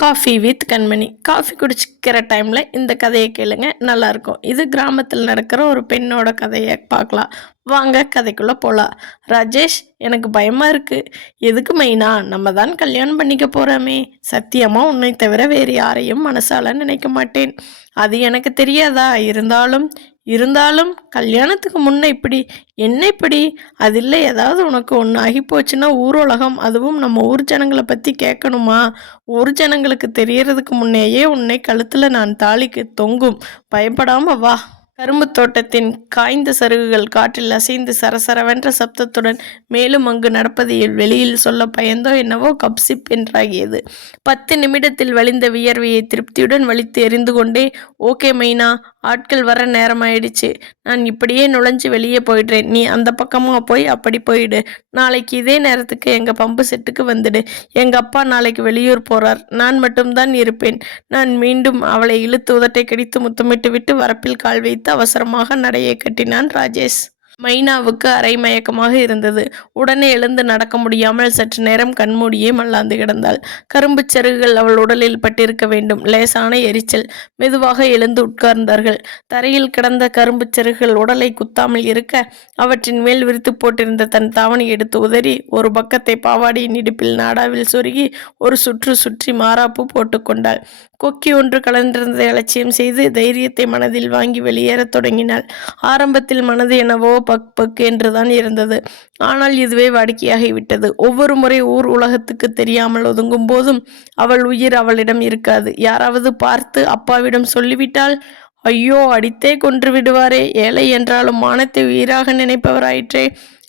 Coffee with Kanmani. Coffee குடிச்சிக்கிற டைமில் இந்த கதையை கேளுங்க. நல்லாயிருக்கும். இது கிராமத்தில் நடக்கிற ஒரு பெண்ணோட கதையை பார்க்கலாம். வாங்க கதைக்குள்ளே போகலாம் ராஜேஷ் எனக்கு பயமாக இருக்குது எதுக்கு மெயினா நம்ம தான் கல்யாணம் பண்ணிக்க போகிறோமே சத்தியமாக உன்னை தவிர வேறு யாரையும் மனசால நினைக்க மாட்டேன். அது எனக்கு தெரியாதா? இருந்தாலும் இருந்தாலும் கல்யாணத்துக்கு முன்ன இப்படி என்ன இப்படி அது இல்லை ஏதாவது உனக்கு ஒன்று ஆகி போச்சுன்னா ஊர் உலகம் அதுவும் நம்ம ஊர் ஜனங்களை பற்றி கேட்கணுமா? ஊர் ஜனங்களுக்கு தெரியறதுக்கு முன்னேயே உன்னை கழுத்தில் நான் தாலிக்கு தொங்கும். பயப்படாமல் வா. கரும்பு தோட்டத்தின் காய்ந்த சருகுகள் காற்றில் அசைந்து சரசரவென்ற சப்தத்துடன் மேலும் அங்கு நடப்பதை வெளியில் சொல்ல பயந்தோ என்னவோ கப்சிப் என்றாகியது. பத்து நிமிடத்தில் வழிந்த வியர்வையை திருப்தியுடன் வலித்து எரிந்து கொண்டே ஓகே மைனா ஆட்கள் வர நேரமாயிடுச்சு. நான் இப்படியே நுழைஞ்சு வெளியே போயிடுறேன். நீ அந்த பக்கமாக போய் அப்படி போயிடு. நாளைக்கு இதே நேரத்துக்கு எங்கள் பம்பு செட்டுக்கு வந்துடு. எங்கள் அப்பா நாளைக்கு வெளியூர் போகிறார் நான் மட்டும்தான் இருப்பேன். நான் மீண்டும் அவளை இழுத்து உதட்டை கிடைத்து முத்தமிட்டு விட்டு வரப்பில் கால் வைத்து அவசரமாக நடையை கட்டினான் ராஜேஷ். மைனாவுக்கு அரை மயக்கமாக இருந்தது. உடனே எழுந்து நடக்க முடியாமல் சற்று நேரம் கண்மூடியே மல்லாந்து கிடந்தாள். கரும்பு செருகுகள் அவள் உடலில் பட்டிருக்க வேண்டும். லேசான எரிச்சல். மெதுவாக எழுந்து உட்கார்ந்தார்கள். தரையில் கிடந்த கரும்பு செருகுகள் உடலை குத்தாமல் இருக்க அவற்றின் மேல் விரித்து போட்டிருந்த தன் தாவணி எடுத்து உதறி ஒரு பக்கத்தை பாவாடியின் இடுப்பில் நாடாவில் சொருகி ஒரு சுற்று சுற்றி மாறாப்பு போட்டுக்கொண்டாள் கொக்கி ஒன்று கலந்திருந்ததை அலட்சியம் செய்து தைரியத்தை மனதில் வாங்கி வெளியேறத் தொடங்கினாள். ஆரம்பத்தில் மனது என்னவோ பக் பக் என்றுதான் இருந்தது. ஆனால் இதுவே வாடிக்கையாகிவிட்டது. ஒவ்வொரு முறை ஊர் உலகத்துக்கு தெரியாமல் ஒதுங்கும் போதும் அவள் உயிர் அவளிடம் இருக்காது. யாராவது பார்த்து அப்பாவிடம் சொல்லிவிட்டால் ஐயோ அடித்தே கொன்று விடுவாரே. ஏழை என்றாலும் மானத்தை உயிராக நினைப்பவராயிற்றே.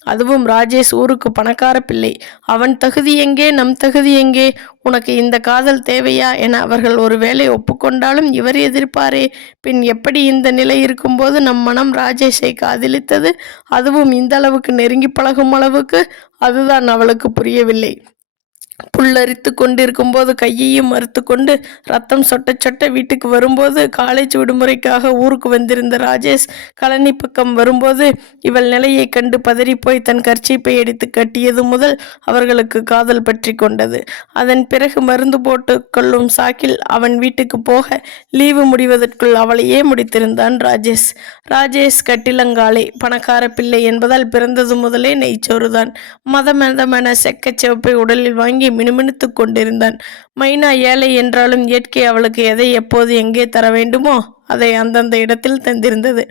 அதுவும் ராஜேஷ் ஊருக்கு பணக்கார பிள்ளை. அவன் தகுதி எங்கே நம் தகுதி எங்கே? உனக்கு இந்த காதல் தேவையா என அவர்கள் ஒருவேளை ஒப்புக்கொண்டாலும் இவர் எதிர்ப்பாரே. பின் எப்படி இந்த நிலை இருக்கும்போது நம் மனம் ராஜேஷை காதலித்தது? அதுவும் இந்த அளவுக்கு நெருங்கி பழகும் அளவுக்கு? அதுதான் அவளுக்கு புரியவில்லை. புல்லரித்து கொண்டிருக்கும் போது கையையும் மறுத்து கொண்டு ரத்தம் சொட்ட சொட்ட வீட்டுக்கு வரும்போது காலேஜ் விடுமுறைக்காக ஊருக்கு வந்திருந்த ராஜேஷ் கழனி பக்கம் வரும்போது இவள் நிலையை கண்டு பதறிப்போய் தன் கர்ச்சிப்பை எடுத்து கட்டியது முதல் அவர்களுக்கு காதல் பற்றி கொண்டது. அதன் பிறகு மருந்து போட்டு கொள்ளும் சாக்கில் அவன் வீட்டுக்கு போக லீவு முடிவதற்குள் அவளையே முடித்திருந்தான் ராஜேஷ். ராஜேஷ் கட்டிலங்காலை பணக்கார பிள்ளை என்பதால் பிறந்தது முதலே நெய்ச்சோறுதான். மதமென செக்கச்சிவப்பை உடலில் வாங்கி வாங்கி மினுமினுத்து கொண்டிருந்தான். மைனா ஏழை என்றாலும் இயற்கை அவளுக்கு எதை எப்போது எங்கே தர வேண்டுமோ? அதை அந்தந்த இடத்தில் தந்திருந்தது.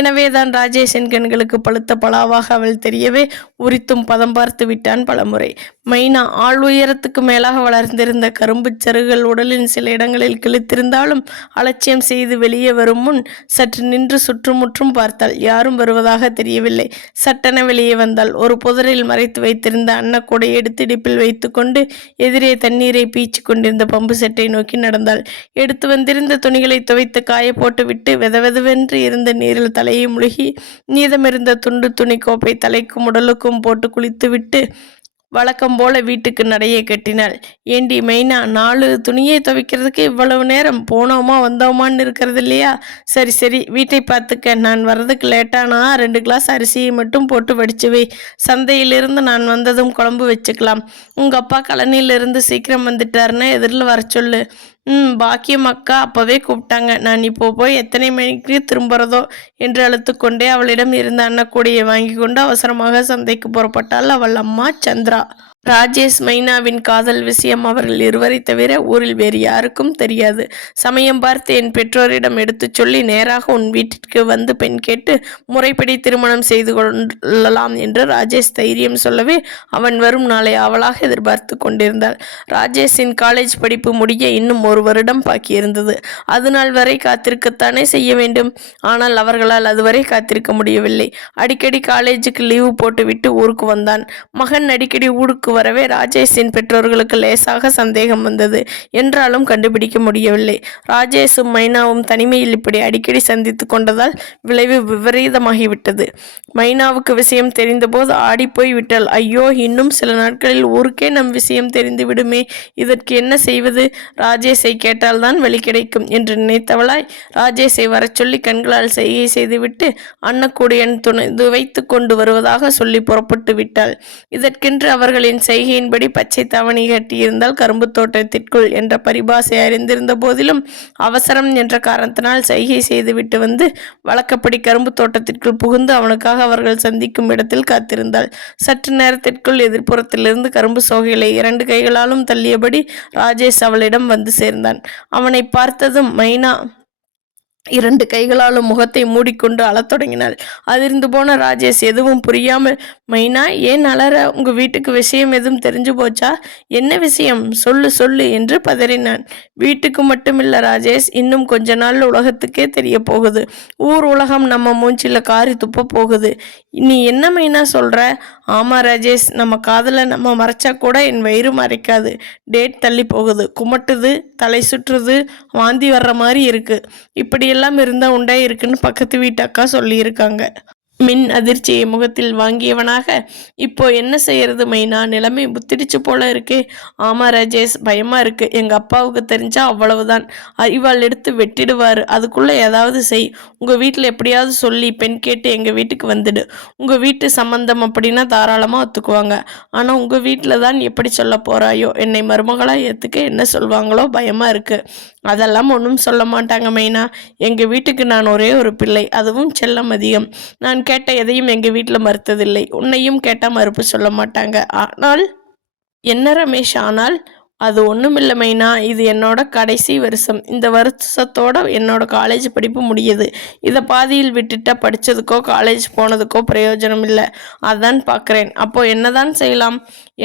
எனவே தான் ராஜேஷின் கண்களுக்கு பழுத்த பலாவாக அவள் தெரியவே உரித்தும் பதம் பார்த்து விட்டான் பலமுறை. மைனா ஆள் உயரத்துக்கு மேலாக வளர்ந்திருந்த கரும்பு சருகுகள் உடலின் சில இடங்களில் கிழித்திருந்தாலும் அலட்சியம் செய்து வெளியே வரும் முன் சற்று நின்று சுற்றுமுற்றும் பார்த்தாள். யாரும் வருவதாக தெரியவில்லை. சட்டென வெளியே வந்தாள். ஒரு புதரில் மறைத்து வைத்திருந்த அன்னக்கூடை எடுத்து இடிப்பில் வைத்துக்கொண்டு எதிரே தண்ணீரை பீச்சு கொண்டிருந்த பம்பு செட்டை நோக்கி நடந்தாள். எடுத்து வந்திருந்த துணிகளை துவைத்து காய போட்டுவிட்டு வெதவெதுவென்று இருந்த நீரில் தலையை முழுகி மீதமிருந்த துண்டு துணி கோப்பை தலைக்கும் உடலுக்கும் போட்டு குளித்துவிட்டு வழக்கம் போல வீட்டுக்கு நடையை கட்டினாள். ஏண்டி மெயினா நாலு துணியை துவைக்கிறதுக்கு இவ்வளவு நேரம்? போனோமா வந்தோமான்னு இருக்கிறது இல்லையா? சரி சரி வீட்டை பார்த்துக்க. நான் வர்றதுக்கு லேட்டானா? ரெண்டு கிளாஸ் அரிசியை மட்டும் போட்டு வடிச்சுவை சந்தையிலிருந்து நான் வந்ததும் குழம்பு வச்சுக்கலாம். உங்கள் அப்பா கழனியிலிருந்து சீக்கிரம் வந்துட்டாருன்னு எதிரில் வர சொல்லு. ம் பாக்கியம் அக்கா அப்போவே கூப்பிட்டாங்க. நான் இப்போ போய் எத்தனை மணிக்கு திரும்புறதோ என்று அழுத்துக்கொண்டே அவளிடம் இருந்த அன்னக்கூடையை வாங்கி கொண்டு அவசரமாக சந்தைக்கு புறப்பட்டாள். அவள் அம்மா சந்திரா. ராஜேஷ் மைனாவின் காதல் விஷயம் அவர்கள் இருவரை தவிர ஊரில் வேறு யாருக்கும் தெரியாது. சமயம் பார்த்து என் பெற்றோரிடம் எடுத்துச் சொல்லி நேராக உன் வீட்டிற்கு வந்து பெண் கேட்டு முறைப்படி திருமணம் செய்து கொள்ளலாம் என்று ராஜேஷ் தைரியம் சொல்லவே அவன் வரும் நாளை அவளாக எதிர்பார்த்து கொண்டிருந்தாள். ராஜேஷின் காலேஜ் படிப்பு முடிய இன்னும் ஒரு வருடம் பாக்கியிருந்தது. அது நாள் வரை காத்திருக்கத்தானே செய்ய வேண்டும். ஆனால் அவர்களால் அதுவரை காத்திருக்க முடியவில்லை. அடிக்கடி காலேஜுக்கு லீவு போட்டுவிட்டு ஊருக்கு வந்தான். மகன் அடிக்கடி ஊருக்கு வரவே ராஜேஷின் பெற்றோர்களுக்கு லேசாக சந்தேகம் வந்தது. என்றாலும் கண்டுபிடிக்க முடியவில்லை. ராஜேஷும் மைனாவும் தனிமையில் இப்படி அடிக்கடி சந்தித்து கொண்டதால் விளைவு விபரீதமாகிவிட்டது. மைனாவுக்கு விஷயம் தெரிந்தபோது ஆடிப்போய் விட்டால் ஐயோ இன்னும் சில நாட்களில் ஊருக்கே நம் விஷயம் தெரிந்து விடுமே. இதற்கு என்ன செய்வது? ராஜேஷை கேட்டால்தான் வழி கிடைக்கும் என்று நினைத்தவளாய் ராஜேஷை வரச் சொல்லி கண்களால் செய்கை செய்துவிட்டு அன்னக்கூடியன் துணை துவைத்து கொண்டு வருவதாக சொல்லி புறப்பட்டு விட்டாள். இதற்கென்று அவர்களின் செய்கையின்படி பச்சை தவணை கட்டியிருந்தால் கரும்பு தோட்டத்திற்குள் என்ற பரிபாசை அறிந்திருந்த போதிலும் அவசரம் என்ற காரணத்தினால் செய்கை செய்துவிட்டு வந்து வழக்கப்படி கரும்பு தோட்டத்திற்குள் புகுந்து அவனுக்காக அவர்கள் சந்திக்கும் இடத்தில் காத்திருந்தாள். சற்று நேரத்திற்குள் எதிர்ப்புறத்திலிருந்து கரும்பு சோகைகளை இரண்டு கைகளாலும் தள்ளியபடி ராஜேஷ் அவளிடம் வந்து சேர்ந்தான். அவனை பார்த்ததும் மைனா இரண்டு கைகளாலும் முகத்தை மூடிக்கொண்டு அழத் தொடங்கினாள். அதிர்ந்து போன ராஜேஷ் எதுவும் புரியாமல் மைனா ஏன் அலற? உங்க வீட்டுக்கு விஷயம் எதுவும் தெரிஞ்சு போச்சா? என்ன விஷயம்? சொல்லு சொல்லு என்று பதறினான். வீட்டுக்கு மட்டுமில்ல ராஜேஷ் இன்னும் கொஞ்ச நாள் உலகத்துக்கே தெரிய போகுது. ஊர் உலகம் நம்ம மூஞ்சில காரி துப்ப போகுது. நீ என்ன மைனா சொல்ற? ஆமா ராஜேஷ் நம்ம காதலை நம்ம மறைச்சா கூட என் வயிறு மறைக்காது. டேட் தள்ளி போகுது. குமட்டுது தலை சுற்றுது வாந்தி வர்ற மாதிரி இருக்கு. இப்படியெல்லாம் இருந்தா உண்டா இருக்குன்னு பக்கத்து வீட்டு அக்கா சொல்லியிருக்காங்க. மின் அதிர்ச்சியை முகத்தில் வாங்கியவனாக இப்போ என்ன செய்யறது மைனா? நிலைமை புத்திடிச்சு போல இருக்கே. ஆமா ராஜேஷ் பயமா இருக்கு. எங்க அப்பாவுக்கு தெரிஞ்சா அவ்வளவுதான். அறிவால் எடுத்து வெட்டிடுவாரு. அதுக்குள்ள ஏதாவது செய். உங்க வீட்டில் எப்படியாவது சொல்லி பெண் கேட்டு எங்க வீட்டுக்கு வந்துடு. உங்க வீட்டு சம்பந்தம் அப்படின்னா தாராளமா ஒத்துக்குவாங்க. ஆனா உங்க வீட்டில் தான் எப்படி சொல்ல போறாயோ? என்னை மருமகளா ஏத்துக்க என்ன சொல்வாங்களோ? பயமா இருக்கு. அதெல்லாம் ஒன்றும் சொல்ல மாட்டாங்க மைனா. எங்கள் வீட்டுக்கு நான் ஒரே ஒரு பிள்ளை. அதுவும் செல்லம் அதிகம். நான் கேட்ட எதையும் எங்கள் வீட்டில் மறுத்ததில்லை. உன்னையும் கேட்டால் மறுப்பு சொல்ல மாட்டாங்க. ஆனால் என்ன ரமேஷ்? ஆனால் அது ஒன்றுமில்லை மைனா இது என்னோட கடைசி வருஷம். இந்த வருஷத்தோட என்னோட காலேஜ் படிப்பு முடியுது. இதை பாதியில் விட்டுட்டா படித்ததுக்கோ காலேஜ் போனதுக்கோ பிரயோஜனம் இல்லை அதான் பார்க்குறேன் அப்போது என்னதான் செய்யலாம்?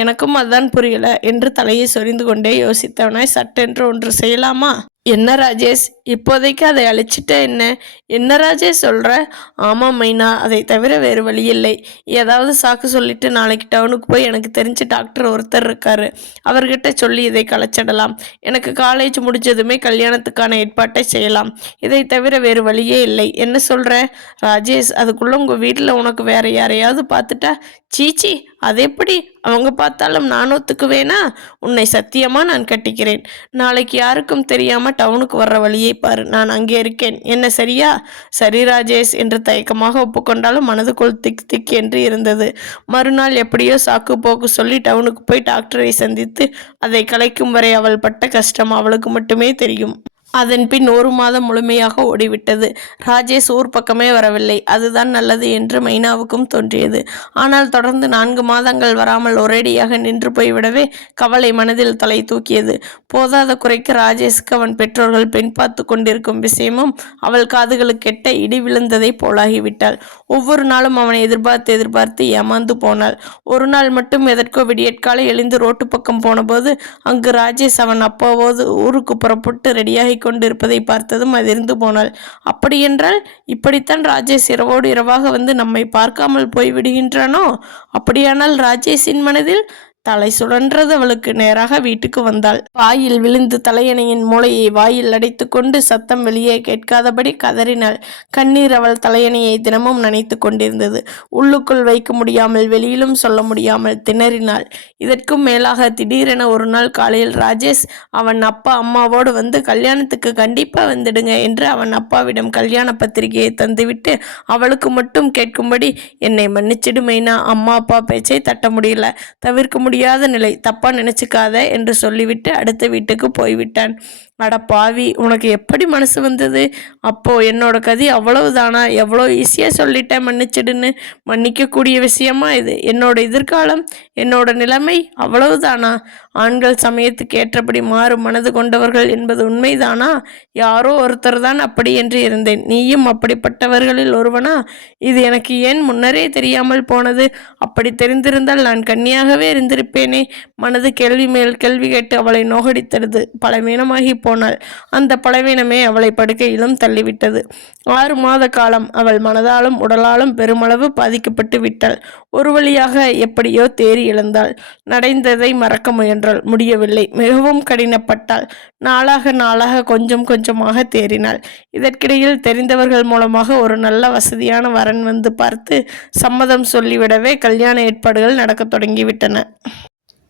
எனக்கும் அதான் புரியலை என்று தலையை சொரிந்து கொண்டே யோசித்தவனாய் சட்டென்று ஒன்று செய்யலாமா? என்ன ராஜேஷ் இப்போதைக்கு அதை அழிச்சிட்ட என்ன? என்ன ராஜேஷ் சொல்கிற ஆமாம் மைனா அதை தவிர வேறு வழி இல்லை. ஏதாவது சாக்கு சொல்லிட்டு நாளைக்கு டவுனுக்கு போய் எனக்கு தெரிஞ்ச டாக்டர் ஒருத்தர் இருக்காரு. அவர்கிட்ட சொல்லி இதை கலைச்சிடலாம். எனக்கு காலேஜ் முடிஞ்சதுமே கல்யாணத்துக்கான ஏற்பாட்டை செய்யலாம். இதை தவிர வேறு வழியே இல்லை. என்ன சொல்கிற ராஜேஷ் அதுக்குள்ளே உங்கள் வீட்டில் உனக்கு வேற யாரையாவது பார்த்துட்டா? சீச்சி அது எப்படி அவங்க பார்த்தாலும் நான் ஒத்துக்குவேனா? உன்னை சத்தியமா நான் கட்டிக்கிறேன். நாளைக்கு யாருக்கும் தெரியாம டவுனுக்கு வர்ற வழியை பாரு. நான் அங்கே இருக்கேன். என்ன சரியா? சரி ராஜேஷ் என்று தயக்கமாக ஒப்புக்கொண்டாலும் மனதுக்குள் திக் திக் என்று இருந்தது. மறுநாள் எப்படியோ சாக்கு போக்கு சொல்லி டவுனுக்கு போய் டாக்டரை சந்தித்து அதை கலைக்கும் வரை அவள் பட்ட கஷ்டம் அவளுக்கு மட்டுமே தெரியும். அதன் பின் ஒரு மாதம் முழுமையாக ஓடிவிட்டது. ராஜேஷ் ஊர் பக்கமே வரவில்லை. அதுதான் நல்லது என்று மைனாவுக்கும் தோன்றியது. ஆனால் தொடர்ந்து நான்கு மாதங்கள் வராமல் ஒரேடியாக நின்று போய்விடவே கவலை மனதில் தலை தூக்கியது. போதாத குறைக்கு ராஜேஷ்க்கு அவன் பெற்றோர்கள் பெண் பார்த்து கொண்டிருக்கும் விஷயமும் அவள் காதுகளுக்கு கெட்ட இடி விழுந்ததை போலாகிவிட்டாள். ஒவ்வொரு நாளும் அவனை எதிர்பார்த்து எதிர்பார்த்து ஏமாந்து போனாள். ஒரு நாள் மட்டும் எதற்கோ விடியற்காலை எழுந்து ரோட்டு பக்கம் போனபோது அங்கு ராஜேஷ் அவன் அப்போவோது ஊருக்கு புறப்பட்டு ரெடியாகி கொண்டிருப்பதை பார்த்ததும் அதிர்ந்து போனாள். அப்படியென்றால் இப்படித்தான் ராஜேஷ் இரவோடு இரவாக வந்து நம்மை பார்க்காமல் போய்விடுகின்றானோ? அப்படியானால் ராஜேஷின் மனதில் தலை சுழன்றது அவளுக்கு நேராக வீட்டுக்கு வந்தாள். வாயில் விழுந்து தலையணையின் மூளையை வாயில் அடைத்து கொண்டு சத்தம் வெளியே கேட்காதபடி கதறினாள். கண்ணீர் அவள் தலையணையை தினமும் நனைத்து கொண்டிருந்தது. உள்ளுக்குள் வைக்க முடியாமல் வெளியிலும் சொல்ல முடியாமல் திணறினாள். இதற்கும் மேலாக திடீரென ஒரு நாள் காலையில் ராஜேஷ் அவன் அப்பா அம்மாவோடு வந்து கல்யாணத்துக்கு கண்டிப்பா வந்துடுங்க என்று அவன் அப்பாவிடம் கல்யாண பத்திரிகையை தந்துவிட்டு அவளுக்கு மட்டும் கேட்கும்படி என்னை மன்னிச்சிடுமைனா அம்மா அப்பா பேச்சை தட்ட முடியல. தவிர்க்க முடியாத நிலை. தப்பா நினைச்சுக்காத என்று சொல்லிவிட்டு அடுத்த வீட்டுக்கு போய்விட்டான். அட பாவி உனக்கு எப்படி மனசு வந்தது? அப்போது என்னோட கதி அவ்வளவுதானா? எவ்வளோ ஈஸியாக சொல்லிட்டேன் மன்னிச்சிடுன்னு. மன்னிக்கக்கூடிய விஷயமா இது? என்னோட எதிர்காலம் என்னோட நிலைமை அவ்வளவுதானா? ஆண்கள் சமயத்துக்கு ஏற்றபடி மாறும் மனது கொண்டவர்கள் என்பது உண்மைதானா? யாரோ ஒருத்தர் தான் அப்படி என்று இருந்தேன். நீயும் அப்படிப்பட்டவர்களில் ஒருவனா? இது எனக்கு ஏன் முன்னரே தெரியாமல் போனது? அப்படி தெரிந்திருந்தால் நான் கன்னியாகவே இருந்திருப்பேனே. மனது கேள்வி மேல் கேள்வி கேட்டு அவளை நோகடித்தது பலவீனமாகி போனாள். அந்த பலவீனமே அவளை படுக்கையிலும் தள்ளிவிட்டது. ஆறு மாத காலம் அவள் மனதாலும் உடலாலும் பெருமளவு பாதிக்கப்பட்டு விட்டாள். ஒரு வழியாக எப்படியோ தேறி இழந்தாள் நடைந்ததை மறக்க முயன்றாள். முடியவில்லை. மிகவும் கடினப்பட்டாள். நாளாக நாளாக கொஞ்சம் கொஞ்சமாக தேறினாள். இதற்கிடையில் தெரிந்தவர்கள் மூலமாக ஒரு நல்ல வசதியான வரன் வந்து பார்த்து சம்மதம் சொல்லிவிடவே கல்யாண ஏற்பாடுகள் நடக்கத் தொடங்கிவிட்டன.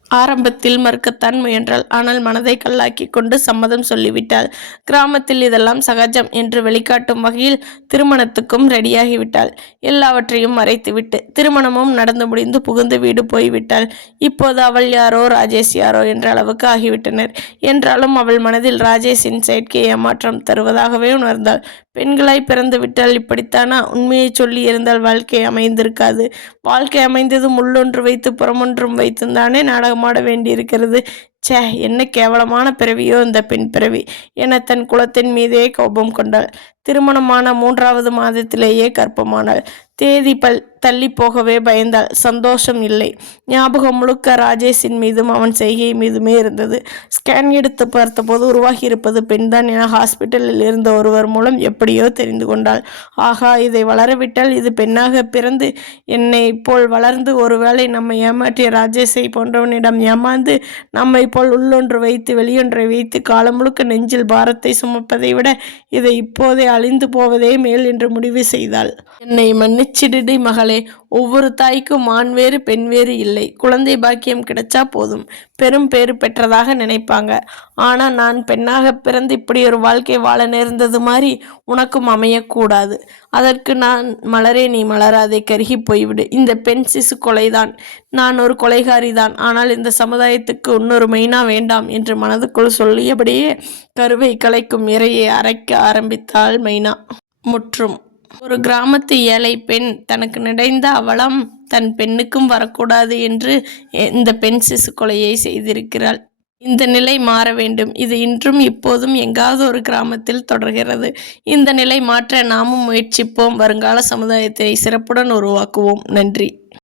ஆரம்பத்தில் மறுக்கத்தான் முயன்றாள். ஆனால் மனதை கல்லாக்கி கொண்டு சம்மதம் சொல்லிவிட்டாள். கிராமத்தில் இதெல்லாம் சகஜம் என்று வெளிக்காட்டும் வகையில் திருமணத்துக்கும் ரெடியாகிவிட்டாள். எல்லாவற்றையும் மறைத்துவிட்டு திருமணமும் நடந்து முடிந்து புகுந்து வீடு போய்விட்டாள். இப்போது அவள் யாரோ ராஜேஷ் யாரோ என்ற அளவுக்கு ஆகிவிட்டனர். என்றாலும் அவள் மனதில் ராஜேஷின் செயற்கை ஏமாற்றம் தருவதாகவே உணர்ந்தாள். பெண்களாய் பிறந்து விட்டால் இப்படித்தானா? உண்மையை சொல்லி இருந்தால் வாழ்க்கை அமைந்திருக்காது. வாழ்க்கை அமைந்ததும் முள்ளொன்று வைத்து புறமொன்றும் வைத்துந்தானே நாடகம் நாடகமாட வேண்டியிருக்கிறது. ச்சே என்ன கேவலமான பிறவியோ இந்த பெண் பிறவி. என தன் குலத்தின் மீதே கோபம் கொண்டாள். திருமணமான மூன்றாவது மாதத்திலேயே கற்பமானாள் தேதி பல் தள்ளி போகவே பயந்தாள். சந்தோஷம் இல்லை. ஞாபகம் முழுக்க ராஜேஷின் மீதும் அவன் செய்கை மீதுமே இருந்தது. ஸ்கேன் எடுத்து பார்த்தபோது உருவாகி இருப்பது பெண்தான் என ஹாஸ்பிட்டலில் இருந்த ஒருவர் மூலம் எப்படியோ தெரிந்து கொண்டாள். ஆகா இதை வளரவிட்டால் இது பெண்ணாக பிறந்து என்னை போல் வளர்ந்து ஒருவேளை நம்மை ஏமாற்றிய ராஜேஷை போன்றவனிடம் ஏமாந்து நம்மை போல் உள்ளொன்று வைத்து வெளியொன்றை வைத்து காலம் முழுக்க நெஞ்சில் பாரத்தை சுமப்பதை விட இதை இப்போதே அழிந்து போவதே மேல் என்று முடிவு செய்தாள். என்னை மன்னிச்சிடுடி மகள். ஒவ்வொரு தாய்க்கும் ஆண் வேறு பெண் வேறு இல்லை. குழந்தை பாக்கியம் கிடைச்சா போதும். பெரும் பேறு பெற்றதாக நினைப்பாங்க. ஆனால் நான் பெண்ணாக பிறந்து இப்படி ஒரு வாழ்க்கை வாழ நேர்ந்தது மாதிரி உனக்கும் அமையக்கூடாது. அதற்கு நான் மலரே நீ மலராதே கருகி போய்விடு. இந்த பெண் சிசு கொலைதான். நான் ஒரு கொலைகாரி தான் ஆனால் இந்த சமுதாயத்துக்கு இன்னொரு மெயினா வேண்டாம் என்று மனதுக்குள் சொல்லியபடியே கருவை கலைக்கும் இரையை அரைக்க ஆரம்பித்தாள் மெய்னா. முற்றும். ஒரு கிராமத்து ஏழை பெண் தனக்கு நிறைந்த அவலம் தன் பெண்ணுக்கும் வரக்கூடாது என்று இந்த பெண் சிசு கொலையை செய்திருக்கிறாள். இந்த நிலை மாற வேண்டும். இது இன்றும் இப்போதும் எங்காவது ஒரு கிராமத்தில் தொடர்கிறது. இந்த நிலை மாற்ற நாமும் முயற்சிப்போம். வருங்கால சமுதாயத்தை சிறப்புடன் உருவாக்குவோம். நன்றி.